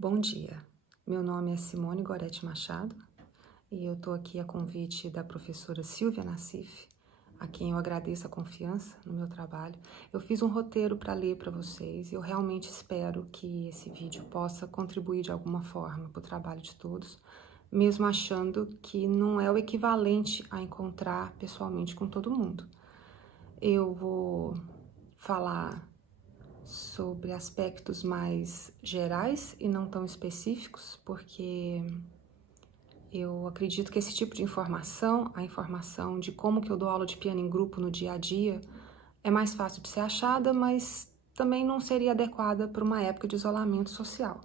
Bom dia, meu nome é Simone Gorete Machado e eu estou aqui a convite da professora Silvia Nassif, a quem eu agradeço a confiança no meu trabalho. Eu fiz um roteiro para ler para vocês e eu realmente espero que esse vídeo possa contribuir de alguma forma para o trabalho de todos, mesmo achando que não é o equivalente a encontrar pessoalmente com todo mundo. Eu vou falar sobre aspectos mais gerais e não tão específicos, porque eu acredito que esse tipo de informação, a informação de como que eu dou aula de piano em grupo no dia a dia, é mais fácil de ser achada, mas também não seria adequada para uma época de isolamento social.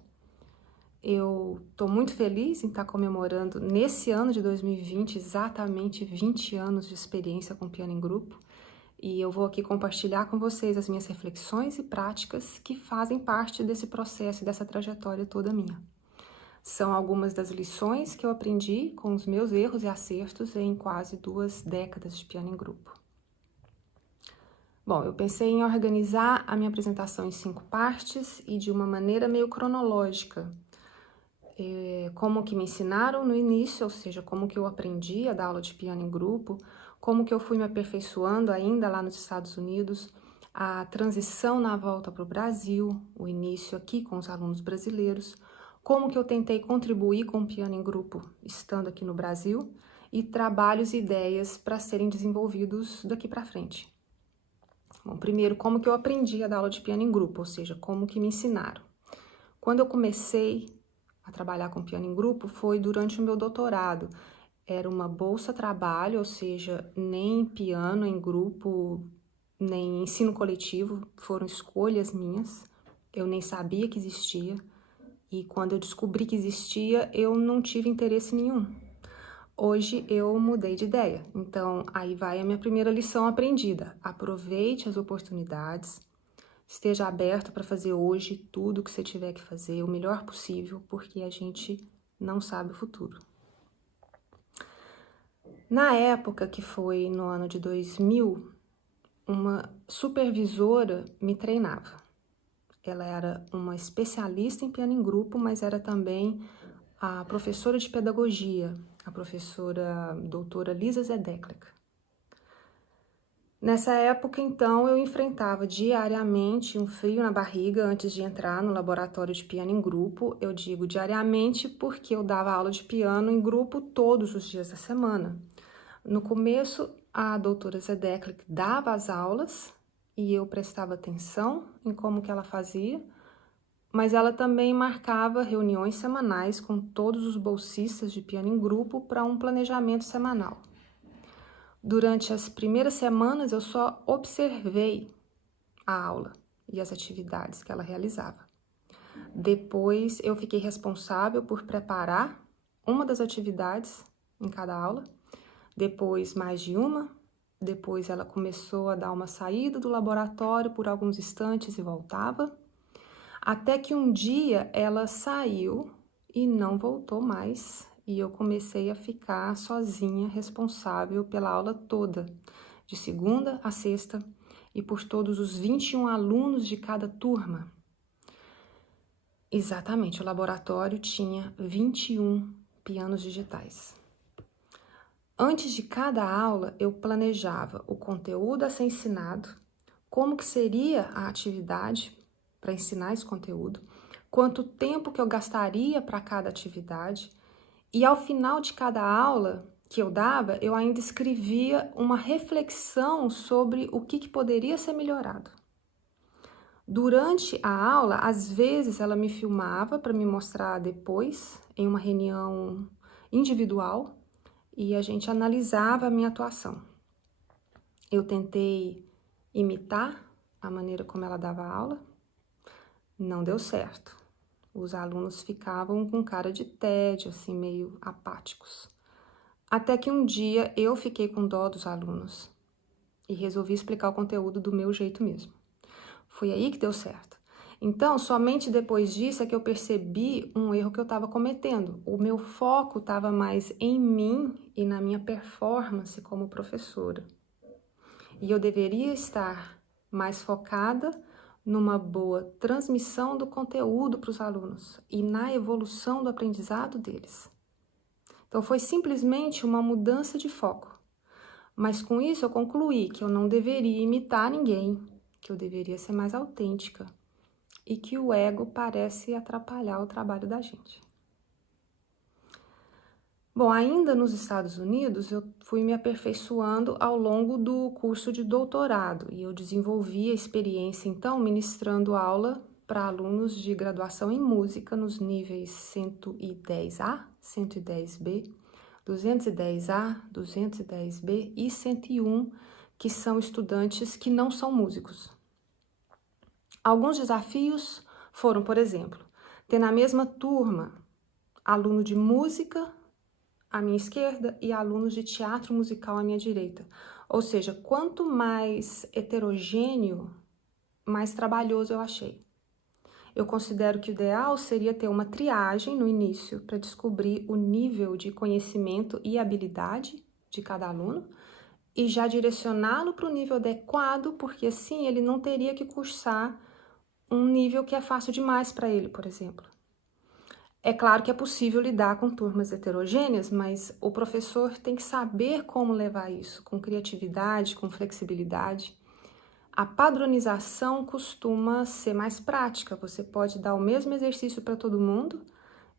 Eu estou muito feliz em estar comemorando, nesse ano de 2020, exatamente 20 anos de experiência com piano em grupo, e eu vou aqui compartilhar com vocês as minhas reflexões e práticas que fazem parte desse processo e dessa trajetória toda minha. São algumas das lições que eu aprendi com os meus erros e acertos em quase 2 décadas de piano em grupo. Bom, eu pensei em organizar a minha apresentação em 5 partes e de uma maneira meio cronológica. Como que me ensinaram no início, ou seja, como que eu aprendi a dar aula de piano em grupo, como que eu fui me aperfeiçoando ainda lá nos Estados Unidos, a transição na volta para o Brasil, o início aqui com os alunos brasileiros, como que eu tentei contribuir com o piano em grupo estando aqui no Brasil e trabalhos e ideias para serem desenvolvidos daqui para frente. Bom, primeiro, como que eu aprendi a dar aula de piano em grupo, ou seja, como que me ensinaram. Quando eu comecei a trabalhar com piano em grupo foi durante o meu doutorado. Era uma bolsa-trabalho, ou seja, nem piano em grupo, nem ensino coletivo, foram escolhas minhas. Eu nem sabia que existia e quando eu descobri que existia, eu não tive interesse nenhum. Hoje eu mudei de ideia, então aí vai a minha primeira lição aprendida. Aproveite as oportunidades. Esteja aberto para fazer hoje tudo o que você tiver que fazer, o melhor possível, porque a gente não sabe o futuro. Na época, que foi no ano de 2000, uma supervisora me treinava. Ela era uma especialista em piano em grupo, mas era também a professora de pedagogia, a professora doutora Lisa Zedeklik. Nessa época, então, eu enfrentava diariamente um frio na barriga antes de entrar no laboratório de piano em grupo. Eu digo diariamente porque eu dava aula de piano em grupo todos os dias da semana. No começo, a doutora Zedeklik dava as aulas e eu prestava atenção em como que ela fazia, mas ela também marcava reuniões semanais com todos os bolsistas de piano em grupo para um planejamento semanal. Durante as primeiras semanas, eu só observei a aula e as atividades que ela realizava. Depois, eu fiquei responsável por preparar uma das atividades em cada aula, depois mais de uma, depois ela começou a dar uma saída do laboratório por alguns instantes e voltava, até que um dia ela saiu e não voltou mais. E eu comecei a ficar sozinha, responsável pela aula toda, de segunda a sexta, e por todos os 21 alunos de cada turma. Exatamente, o laboratório tinha 21 pianos digitais. Antes de cada aula, eu planejava o conteúdo a ser ensinado, como que seria a atividade para ensinar esse conteúdo, quanto tempo que eu gastaria para cada atividade, e ao final de cada aula que eu dava, eu ainda escrevia uma reflexão sobre o que poderia ser melhorado. Durante a aula, às vezes ela me filmava para me mostrar depois, em uma reunião individual, e a gente analisava a minha atuação. Eu tentei imitar a maneira como ela dava aula, não deu certo. Os alunos ficavam com cara de tédio, assim, meio apáticos. Até que um dia eu fiquei com dó dos alunos e resolvi explicar o conteúdo do meu jeito mesmo. Foi aí que deu certo. Então, somente depois disso é que eu percebi um erro que eu estava cometendo. O meu foco estava mais em mim e na minha performance como professora. E eu deveria estar mais focada numa boa transmissão do conteúdo para os alunos e na evolução do aprendizado deles. Então, foi simplesmente uma mudança de foco. Mas com isso eu concluí que eu não deveria imitar ninguém, que eu deveria ser mais autêntica e que o ego parece atrapalhar o trabalho da gente. Bom, ainda nos Estados Unidos, eu fui me aperfeiçoando ao longo do curso de doutorado e eu desenvolvi a experiência, então, ministrando aula para alunos de graduação em música nos níveis 110A, 110B, 210A, 210B e 101, que são estudantes que não são músicos. Alguns desafios foram, por exemplo, ter na mesma turma aluno de música à minha esquerda e alunos de teatro musical à minha direita. Ou seja, quanto mais heterogêneo, mais trabalhoso eu achei. Eu considero que o ideal seria ter uma triagem no início para descobrir o nível de conhecimento e habilidade de cada aluno e já direcioná-lo para o nível adequado, porque assim ele não teria que cursar um nível que é fácil demais para ele, por exemplo. É claro que é possível lidar com turmas heterogêneas, mas o professor tem que saber como levar isso, com criatividade, com flexibilidade. A padronização costuma ser mais prática, você pode dar o mesmo exercício para todo mundo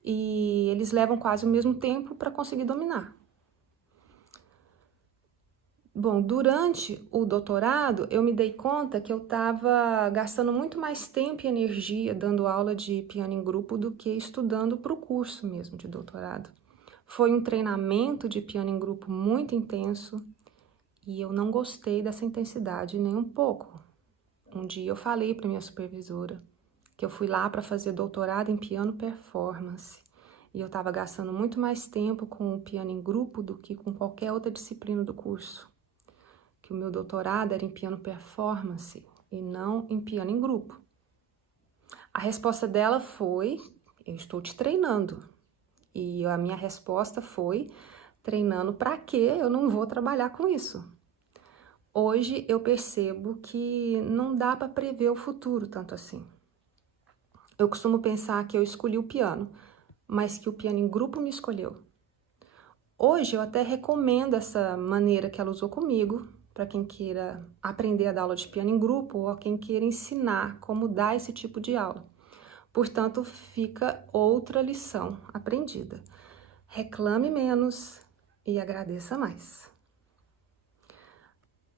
e eles levam quase o mesmo tempo para conseguir dominar. Bom, durante o doutorado, eu me dei conta que eu estava gastando muito mais tempo e energia dando aula de piano em grupo do que estudando para o curso mesmo de doutorado. Foi um treinamento de piano em grupo muito intenso e eu não gostei dessa intensidade nem um pouco. Um dia eu falei para minha supervisora que eu fui lá para fazer doutorado em piano performance e eu estava gastando muito mais tempo com o piano em grupo do que com qualquer outra disciplina do curso. Que o meu doutorado era em piano performance e não em piano em grupo. A resposta dela foi: eu estou te treinando. E a minha resposta foi: treinando para quê? Eu não vou trabalhar com isso. Hoje eu percebo que não dá para prever o futuro tanto assim. Eu costumo pensar que eu escolhi o piano, mas que o piano em grupo me escolheu. Hoje eu até recomendo essa maneira que ela usou comigo, para quem queira aprender a dar aula de piano em grupo ou a quem queira ensinar como dar esse tipo de aula. Portanto, fica outra lição aprendida. Reclame menos e agradeça mais.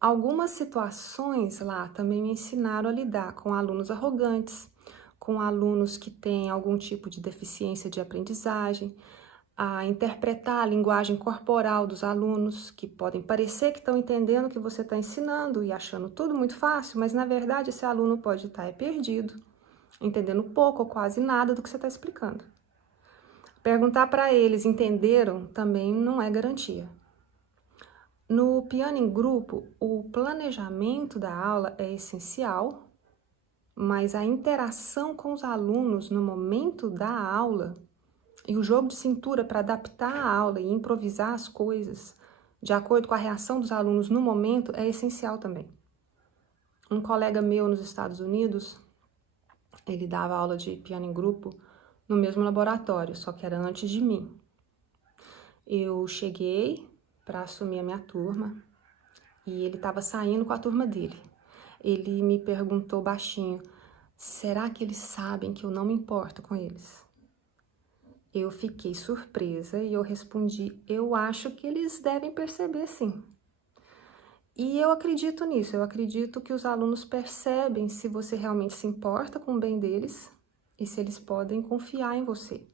Algumas situações lá também me ensinaram a lidar com alunos arrogantes, com alunos que têm algum tipo de deficiência de aprendizagem, a interpretar a linguagem corporal dos alunos, que podem parecer que estão entendendo o que você está ensinando e achando tudo muito fácil, mas na verdade esse aluno pode estar perdido, entendendo pouco ou quase nada do que você está explicando. Perguntar para eles entenderam também não é garantia. No piano em grupo, o planejamento da aula é essencial, mas a interação com os alunos no momento da aula e o jogo de cintura para adaptar a aula e improvisar as coisas de acordo com a reação dos alunos no momento é essencial também. Um colega meu nos Estados Unidos, ele dava aula de piano em grupo no mesmo laboratório, só que era antes de mim. Eu cheguei para assumir a minha turma e ele estava saindo com a turma dele. Ele me perguntou baixinho: será que eles sabem que eu não me importo com eles? Eu fiquei surpresa e eu respondi: eu acho que eles devem perceber sim. E eu acredito nisso, eu acredito que os alunos percebem se você realmente se importa com o bem deles e se eles podem confiar em você.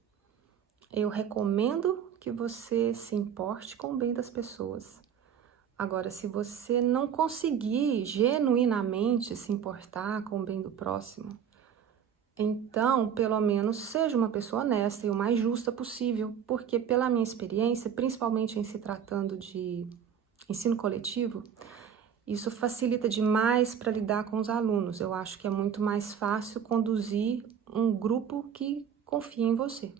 Eu recomendo que você se importe com o bem das pessoas. Agora, se você não conseguir genuinamente se importar com o bem do próximo, então, pelo menos, seja uma pessoa honesta e o mais justa possível, porque pela minha experiência, principalmente em se tratando de ensino coletivo, isso facilita demais para lidar com os alunos. Eu acho que é muito mais fácil conduzir um grupo que confia em você.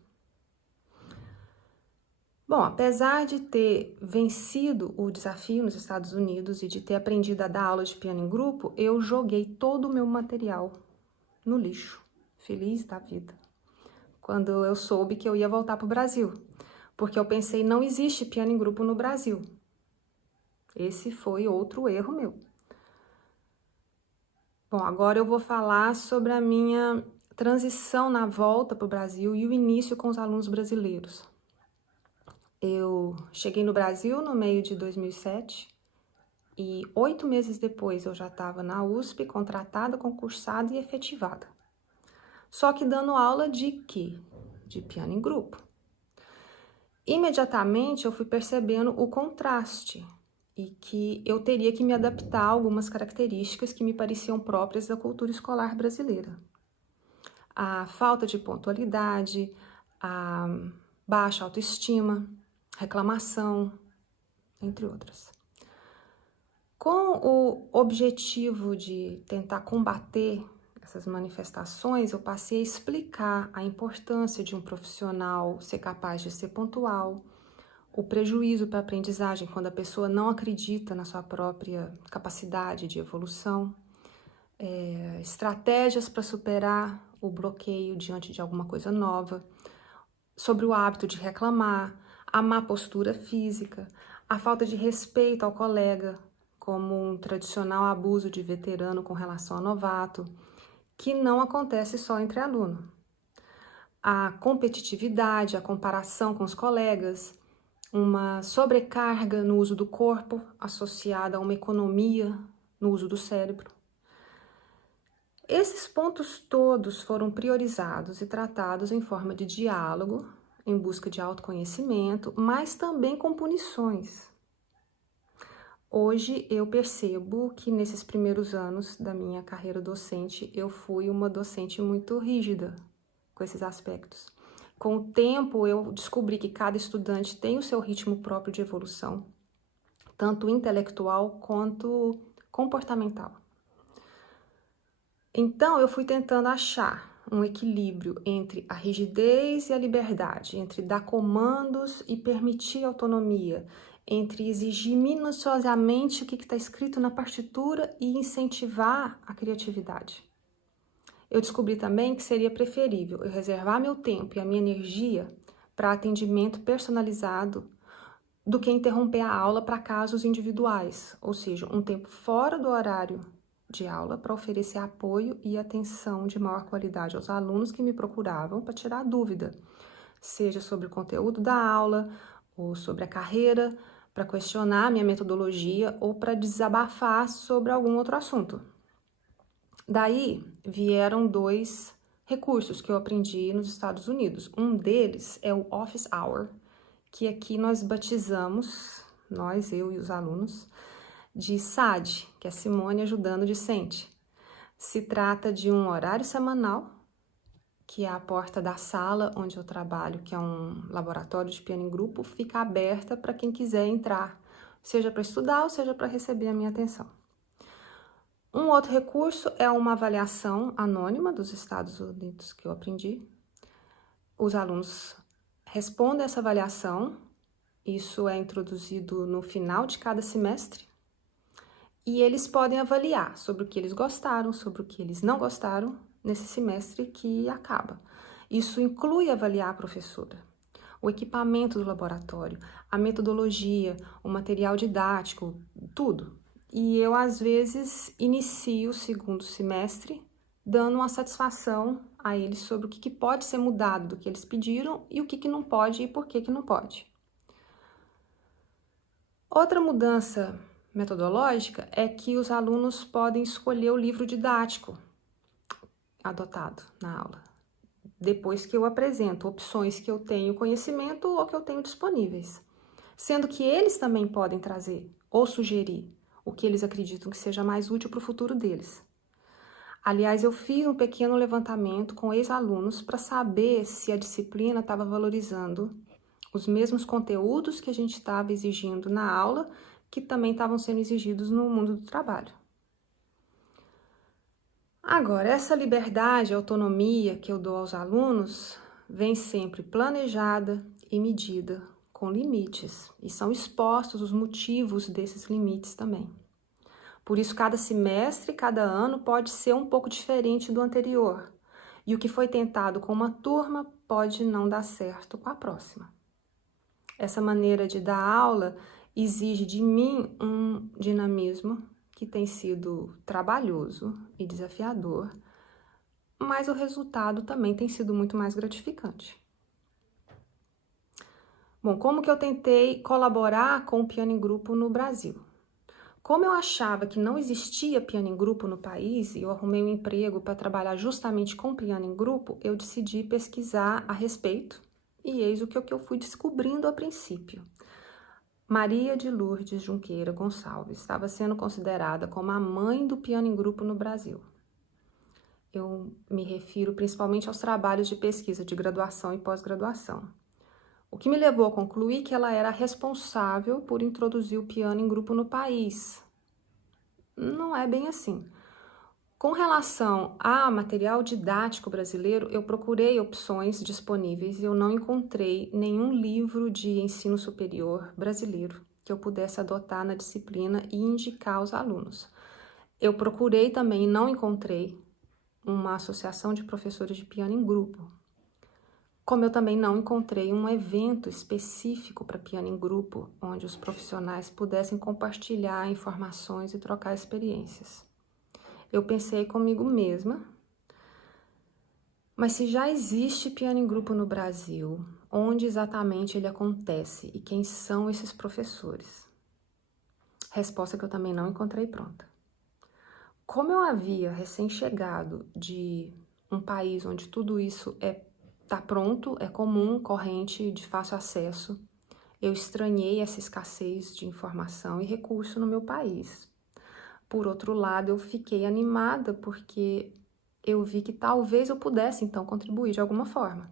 Bom, apesar de ter vencido o desafio nos Estados Unidos e de ter aprendido a dar aula de piano em grupo, eu joguei todo o meu material no lixo, feliz da vida, quando eu soube que eu ia voltar para o Brasil, porque eu pensei, não existe piano em grupo no Brasil. Esse foi outro erro meu. Bom, agora eu vou falar sobre a minha transição na volta para o Brasil e o início com os alunos brasileiros. Eu cheguei no Brasil no meio de 2007 e 8 meses depois eu já estava na USP, contratada, concursada e efetivada. Só que dando aula de quê? De piano em grupo. Imediatamente eu fui percebendo o contraste e que eu teria que me adaptar a algumas características que me pareciam próprias da cultura escolar brasileira. A falta de pontualidade, a baixa autoestima, reclamação, entre outras. Com o objetivo de tentar combater essas manifestações, eu passei a explicar a importância de um profissional ser capaz de ser pontual, o prejuízo para a aprendizagem quando a pessoa não acredita na sua própria capacidade de evolução, estratégias para superar o bloqueio diante de alguma coisa nova, sobre o hábito de reclamar, a má postura física, a falta de respeito ao colega, como um tradicional abuso de veterano com relação a novato, que não acontece só entre aluno. A competitividade, a comparação com os colegas, uma sobrecarga no uso do corpo associada a uma economia no uso do cérebro. Esses pontos todos foram priorizados e tratados em forma de diálogo, em busca de autoconhecimento, mas também com punições. Hoje eu percebo que nesses primeiros anos da minha carreira docente, eu fui uma docente muito rígida com esses aspectos. Com o tempo, eu descobri que cada estudante tem o seu ritmo próprio de evolução, tanto intelectual quanto comportamental. Então, eu fui tentando achar um equilíbrio entre a rigidez e a liberdade, entre dar comandos e permitir autonomia, entre exigir minuciosamente o que está escrito na partitura e incentivar a criatividade. Eu descobri também que seria preferível eu reservar meu tempo e a minha energia para atendimento personalizado do que interromper a aula para casos individuais, ou seja, um tempo fora do horário de aula para oferecer apoio e atenção de maior qualidade aos alunos que me procuravam para tirar dúvida, seja sobre o conteúdo da aula ou sobre a carreira, para questionar a minha metodologia ou para desabafar sobre algum outro assunto. Daí vieram 2 recursos que eu aprendi nos Estados Unidos. Um deles é o Office Hour, que aqui nós batizamos, eu e os alunos, de SAD, que é Simone Ajudando o Discente. Se trata de um horário semanal, que é a porta da sala onde eu trabalho, que é um laboratório de piano em grupo, fica aberta para quem quiser entrar, seja para estudar ou seja para receber a minha atenção. Um outro recurso é uma avaliação anônima dos Estados Unidos que eu aprendi. Os alunos respondem essa avaliação, isso é introduzido no final de cada semestre, e eles podem avaliar sobre o que eles gostaram, sobre o que eles não gostaram nesse semestre que acaba. Isso inclui avaliar a professora, o equipamento do laboratório, a metodologia, o material didático, tudo. E eu, às vezes, inicio o segundo semestre dando uma satisfação a eles sobre o que pode ser mudado do que eles pediram e o que não pode e por que não pode. Outra mudança metodológica é que os alunos podem escolher o livro didático adotado na aula, depois que eu apresento opções que eu tenho conhecimento ou que eu tenho disponíveis, sendo que eles também podem trazer ou sugerir o que eles acreditam que seja mais útil para o futuro deles. Aliás, eu fiz um pequeno levantamento com ex-alunos para saber se a disciplina estava valorizando os mesmos conteúdos que a gente estava exigindo na aula, que também estavam sendo exigidos no mundo do trabalho. Agora, essa liberdade e autonomia que eu dou aos alunos vem sempre planejada e medida, com limites, e são expostos os motivos desses limites também. Por isso, cada semestre, cada ano pode ser um pouco diferente do anterior. E o que foi tentado com uma turma pode não dar certo com a próxima. Essa maneira de dar aula exige de mim um dinamismo que tem sido trabalhoso e desafiador, mas o resultado também tem sido muito mais gratificante. Bom, como que eu tentei colaborar com o piano em grupo no Brasil? Como eu achava que não existia piano em grupo no país e eu arrumei um emprego para trabalhar justamente com piano em grupo, eu decidi pesquisar a respeito e eis o que eu fui descobrindo a princípio. Maria de Lourdes Junqueira Gonçalves estava sendo considerada como a mãe do piano em grupo no Brasil. Eu me refiro principalmente aos trabalhos de pesquisa de graduação e pós-graduação. O que me levou a concluir que ela era responsável por introduzir o piano em grupo no país. Não é bem assim. Com relação a material didático brasileiro, eu procurei opções disponíveis e eu não encontrei nenhum livro de ensino superior brasileiro que eu pudesse adotar na disciplina e indicar aos alunos. Eu procurei também e não encontrei uma associação de professores de piano em grupo. Como eu também não encontrei um evento específico para piano em grupo, onde os profissionais pudessem compartilhar informações e trocar experiências. Eu pensei comigo mesma, mas se já existe piano em grupo no Brasil, onde exatamente ele acontece e quem são esses professores? Resposta que eu também não encontrei pronta. Como eu havia recém-chegado de um país onde tudo isso está pronto, é comum, corrente, de fácil acesso, eu estranhei essa escassez de informação e recurso no meu país. Por outro lado, eu fiquei animada porque eu vi que talvez eu pudesse, então, contribuir de alguma forma.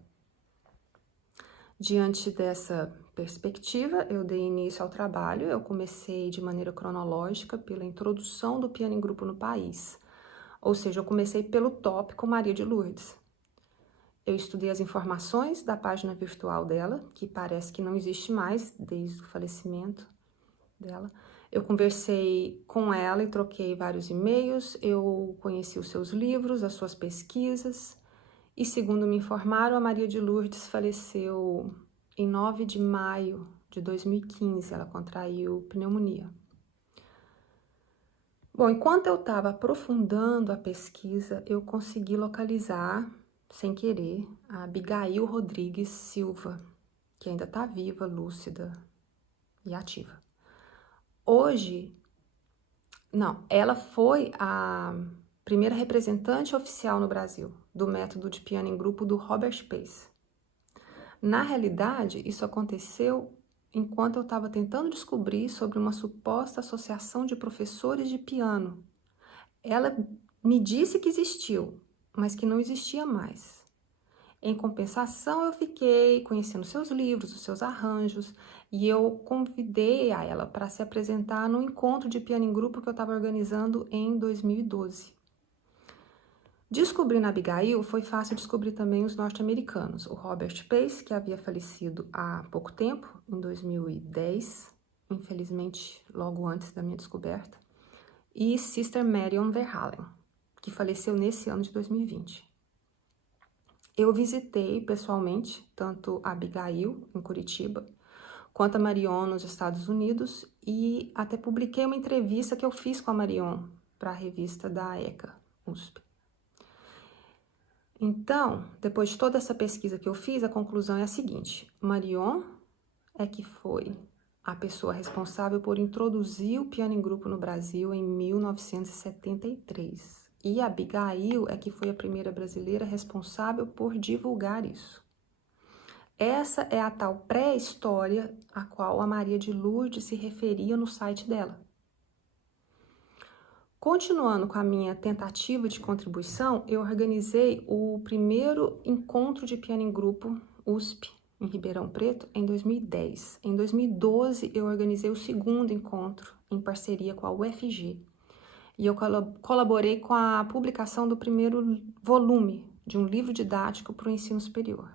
Diante dessa perspectiva, eu dei início ao trabalho. Eu comecei de maneira cronológica pela introdução do piano em grupo no país. Ou seja, eu comecei pelo tópico Maria de Lourdes. Eu estudei as informações da página virtual dela, que parece que não existe mais desde o falecimento dela. Eu conversei com ela e troquei vários e-mails, eu conheci os seus livros, as suas pesquisas, e segundo me informaram, a Maria de Lourdes faleceu em 9 de maio de 2015, ela contraiu pneumonia. Bom, enquanto eu estava aprofundando a pesquisa, eu consegui localizar, sem querer, a Abigail Rodrigues Silva, que ainda está viva, lúcida e ativa. Hoje, ela foi a primeira representante oficial no Brasil do método de piano em grupo do Robert Pace. Na realidade, isso aconteceu enquanto eu estava tentando descobrir sobre uma suposta associação de professores de piano. Ela me disse que existiu, mas que não existia mais. Em compensação, eu fiquei conhecendo seus livros, os seus arranjos, e eu convidei a ela para se apresentar no encontro de piano em grupo que eu estava organizando em 2012. Descobrindo a Abigail, foi fácil descobrir também os norte-americanos. O Robert Pace, que havia falecido há pouco tempo, em 2010, infelizmente logo antes da minha descoberta, e Sister Marion Verhallen, que faleceu nesse ano de 2020. Eu visitei pessoalmente tanto a Abigail, em Curitiba, quanto a Marion nos Estados Unidos e até publiquei uma entrevista que eu fiz com a Marion para a revista da ECA, USP. Então, depois de toda essa pesquisa que eu fiz, a conclusão é a seguinte: Marion é que foi a pessoa responsável por introduzir o piano em grupo no Brasil em 1973. E a Abigail é que foi a primeira brasileira responsável por divulgar isso. Essa é a tal pré-história a qual a Maria de Lourdes se referia no site dela. Continuando com a minha tentativa de contribuição, eu organizei o primeiro encontro de piano em grupo USP, em Ribeirão Preto, em 2010. Em 2012, eu organizei o segundo encontro, em parceria com a UFG. E eu colaborei com a publicação do primeiro volume de um livro didático para o ensino superior.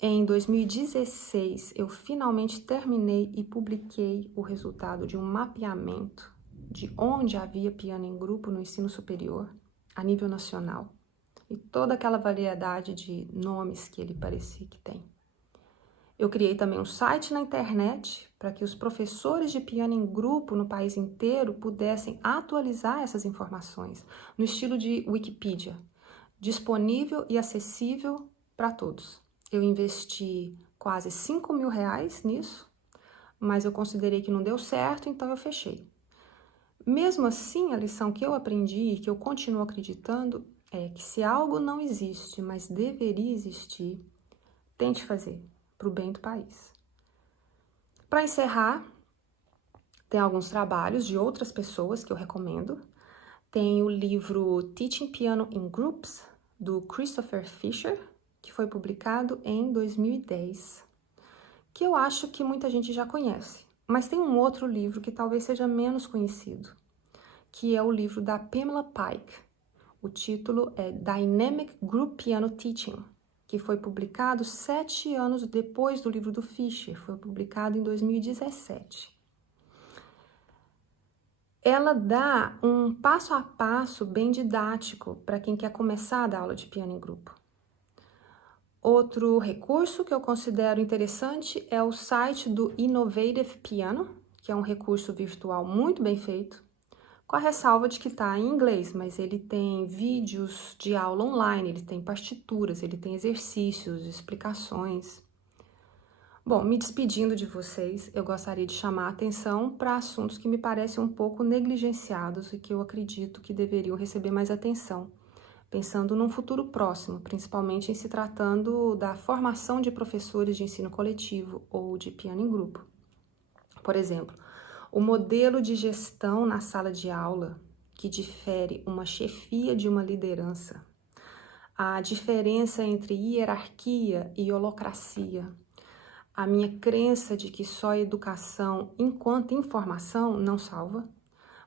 Em 2016, eu finalmente terminei e publiquei o resultado de um mapeamento de onde havia piano em grupo no ensino superior, a nível nacional, e toda aquela variedade de nomes que ele parecia que tem. Eu criei também um site na internet para que os professores de piano em grupo no país inteiro pudessem atualizar essas informações no estilo de Wikipedia, disponível e acessível para todos. Eu investi quase R$ 5.000 nisso, mas eu considerei que não deu certo, então eu fechei. Mesmo assim, a lição que eu aprendi e que eu continuo acreditando é que se algo não existe, mas deveria existir, tente fazer para o bem do país. Para encerrar, tem alguns trabalhos de outras pessoas que eu recomendo. Tem o livro Teaching Piano in Groups, do Christopher Fischer, que foi publicado em 2010, que eu acho que muita gente já conhece. Mas tem um outro livro que talvez seja menos conhecido, que é o livro da Pamela Pike. O título é Dynamic Group Piano Teaching, que foi publicado 7 anos depois do livro do Fischer, foi publicado em 2017. Ela dá um passo a passo bem didático para quem quer começar a dar aula de piano em grupo. Outro recurso que eu considero interessante é o site do Innovative Piano, que é um recurso virtual muito bem feito, com a ressalva de que está em inglês, mas ele tem vídeos de aula online, ele tem partituras, ele tem exercícios, explicações. Bom, me despedindo de vocês, eu gostaria de chamar a atenção para assuntos que me parecem um pouco negligenciados e que eu acredito que deveriam receber mais atenção, pensando num futuro próximo, principalmente em se tratando da formação de professores de ensino coletivo ou de piano em grupo. Por exemplo, o modelo de gestão na sala de aula, que difere uma chefia de uma liderança, a diferença entre hierarquia e holocracia, a minha crença de que só educação enquanto informação não salva,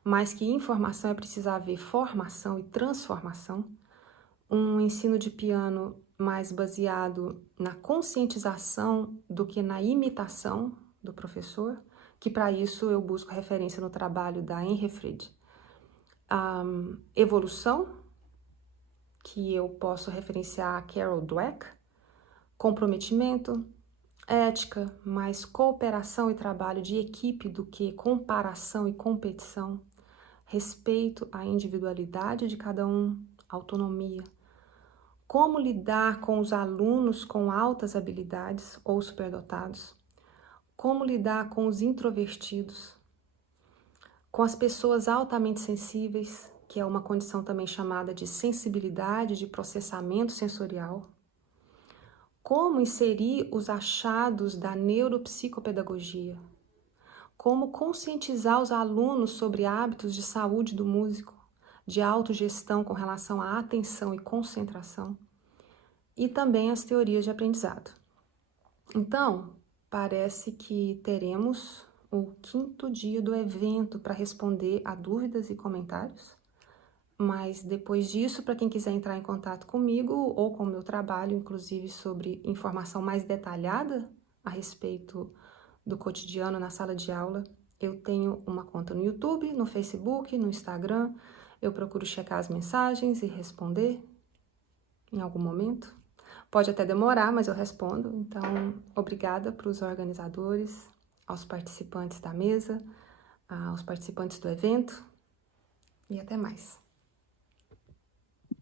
mas que informação é preciso haver formação e transformação, um ensino de piano mais baseado na conscientização do que na imitação do professor, que para isso eu busco referência no trabalho da Henry Fried. Evolução, que eu posso referenciar a Carol Dweck. Comprometimento, ética, mais cooperação e trabalho de equipe do que comparação e competição. Respeito à individualidade de cada um, autonomia. Como lidar com os alunos com altas habilidades ou superdotados. Como lidar com os introvertidos, com as pessoas altamente sensíveis, que é uma condição também chamada de sensibilidade de processamento sensorial. Como inserir os achados da neuropsicopedagogia. Como conscientizar os alunos sobre hábitos de saúde do músico, de autogestão com relação à atenção e concentração. E também as teorias de aprendizado. Então, parece que teremos o 5º dia do evento para responder a dúvidas e comentários, mas depois disso, para quem quiser entrar em contato comigo ou com o meu trabalho, inclusive sobre informação mais detalhada a respeito do cotidiano na sala de aula, eu tenho uma conta no YouTube, no Facebook, no Instagram, eu procuro checar as mensagens e responder em algum momento. Pode até demorar, mas eu respondo. Então, obrigada para os organizadores, aos participantes da mesa, aos participantes do evento e até mais.